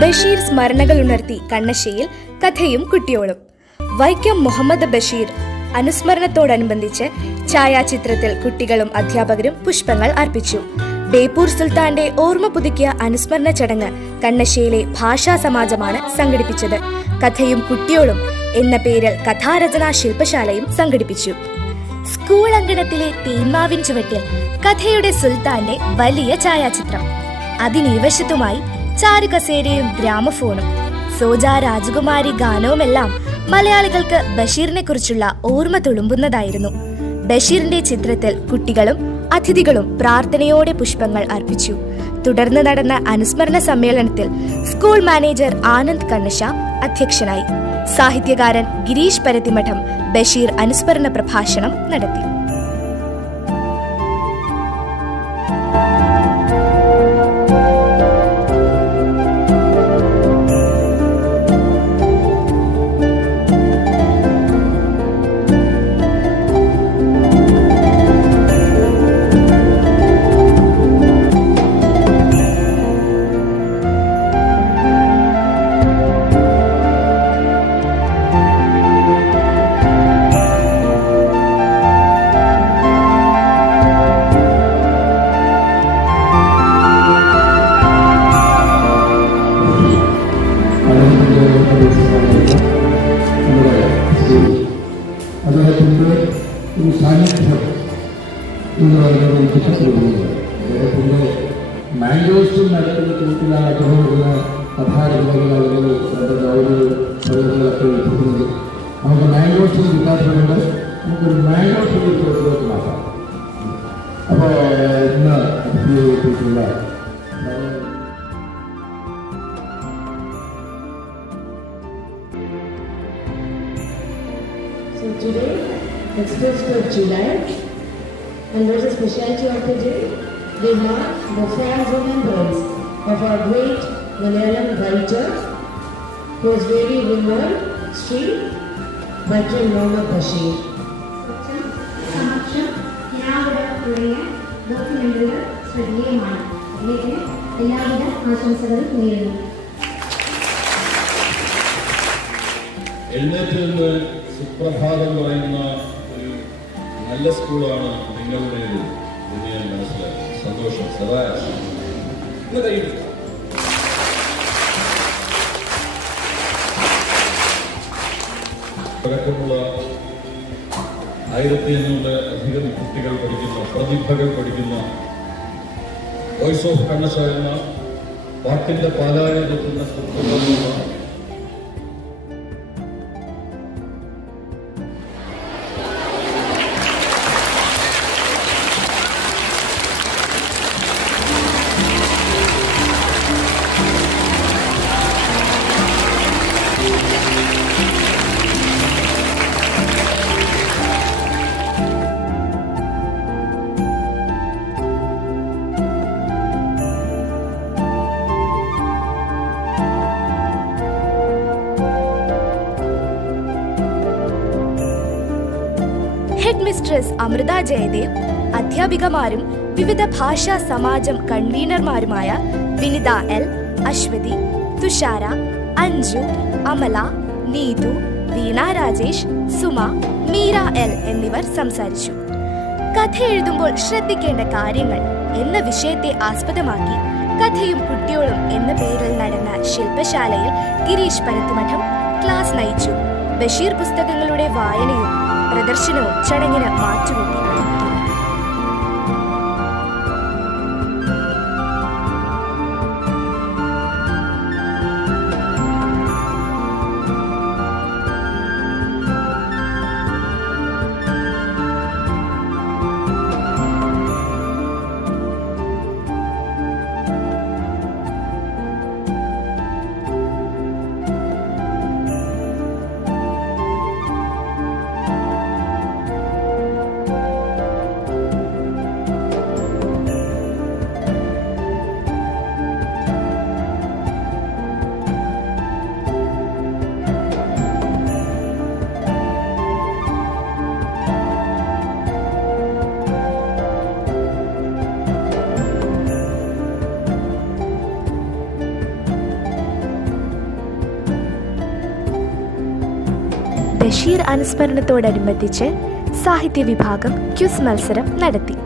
ബഷീർ സ്മരണകൾ ഉണർത്തി കണ്ണശ്ശേരിയിൽ കഥയും കുട്ടിയോളും. വൈക്കം മുഹമ്മദ് ബഷീർ അനുസ്മരണത്തോടനുബന്ധിച്ച് ഛായാചിത്രത്തിൽ കുട്ടികളും അധ്യാപകരും പുഷ്പങ്ങൾ അർപ്പിച്ചു. ബേപ്പൂർ സുൽത്താന്റെ ഓർമ്മ പുതുക്കിയ അനുസ്മരണ ചടങ്ങ് കണ്ണശ്ശേരിയിലെ ഭാഷാ സമാജമാണ് സംഘടിപ്പിച്ചത്. കഥയും കുട്ടിയോളും എന്ന പേരിൽ കഥാരചനാ ശില്പശാലയും സംഘടിപ്പിച്ചു. സ്കൂൾ അങ്കണത്തിലെ തേന്മാവിൻ ചുവട്ടിൽ കഥയുടെ സുൽത്താന്റെ വലിയ ഛായാചിത്രം, അതിനിവശത്തുമായി ചാരുകസേരയും ഗ്രാമഫോണും സോജ രാജകുമാരി ഗാനവുമെല്ലാം മലയാളികൾക്ക് ബഷീറിനെ കുറിച്ചുള്ള ഓർമ്മ തുളുമ്പുന്നതായിരുന്നു. ബഷീറിന്റെ ചിത്രത്തിൽ കുട്ടികളും അതിഥികളും പ്രാർത്ഥനയോടെ പുഷ്പങ്ങൾ അർപ്പിച്ചു. തുടർന്ന് നടന്ന അനുസ്മരണ സമ്മേളനത്തിൽ സ്കൂൾ മാനേജർ ആനന്ദ് കണ്ണശ അധ്യക്ഷനായി. സാഹിത്യകാരൻ ഗിരീഷ് പരത്തിമഠം ബഷീർ അനുസ്മരണ പ്രഭാഷണം നടത്തി. അദ്ദേഹത്തിൻ്റെ ഒരു സാന്നിധ്യം എന്ന് പറയുന്നത് എനിക്ക് ഇഷ്ടപ്പെടുന്നത്. അദ്ദേഹത്തിൻ്റെ മാംഗോസ്റ്റും നടക്കുന്ന കൂട്ടിലാണ് അദ്ദേഹം വരുന്ന കഥാരചനകൾ അല്ലെങ്കിൽ നോവലുകളൊക്കെ എഴുതുന്നത്. നമുക്ക് മാംഗോസ്റ്റും കിട്ടാത്തതുകൊണ്ട് നമുക്കൊരു മാംഗോസ്റ്റും ചോദ്യത്തിലേക്ക് മാറ്റാം. അപ്പോൾ ഇന്ന് എത്തിയിട്ടുള്ള So today, it's 5th of July, and there's a specialty of the day. We have the fans remembrance of our great Malayalam writer, who is very renowned, Sri Baitul Mohammad Bashir. സമക്ഷം എല്ലാവരുടെ ഡോക്യുമെന്റുകൾ ശ്രദ്ധേയമാണ്. അദ്ദേഹത്തിന് എല്ലാവിധ ആശംസകളും നേരുന്നു. എഴുന്നേറ്റ് നിന്ന് സുപ്രഭാതം പറയുന്ന ഒരു നല്ല സ്കൂളാണ് നിങ്ങളുടേത് എന്ന് ഞാൻ മനസ്സിലാക്കി. സന്തോഷം. സദാശം അടക്കമുള്ള 1500 കുട്ടികൾ പഠിക്കുന്ന, പ്രതിഭകൾ പഠിക്കുന്ന വോയിസ് ഓഫ് കണ്ണശ എന്ന പാട്ടിന്റെ പാലായതെത്തുന്ന സുപ്രഭാതമുള്ള ഹെഡ് മിസ്ട്രസ് അമൃത ജയദേവ്, അധ്യാപികമാരും വിവിധ ഭാഷാ സമാജം കൺവീനർമാരുമായ വിനിത എൽ, അശ്വതി, തുഷാര, അഞ്ജു, അമല, നീതു, വീണ രാജേഷ്, സുമ, മീര എൽ എന്നിവർ സംസാരിച്ചു. കഥ എഴുതുമ്പോൾ ശ്രദ്ധിക്കേണ്ട കാര്യങ്ങൾ എന്ന വിഷയത്തെ ആസ്പദമാക്കി കഥയും കുട്ടിയോളും എന്ന പേരിൽ നടന്ന ശില്പശാലയിൽ ഗിരീഷ് പരത്തിമഠം ക്ലാസ് നയിച്ചു. ബഷീർ പുസ്തകങ്ങളുടെ വായനയും പ്രദർശനവും ചടങ്ങിന് മാറ്റുകൂട്ടി. ബഷീർ അനുസ്മരണത്തോടനുബന്ധിച്ച് സാഹിത്യ വിഭാഗം ക്വിസ് മത്സരം നടത്തി.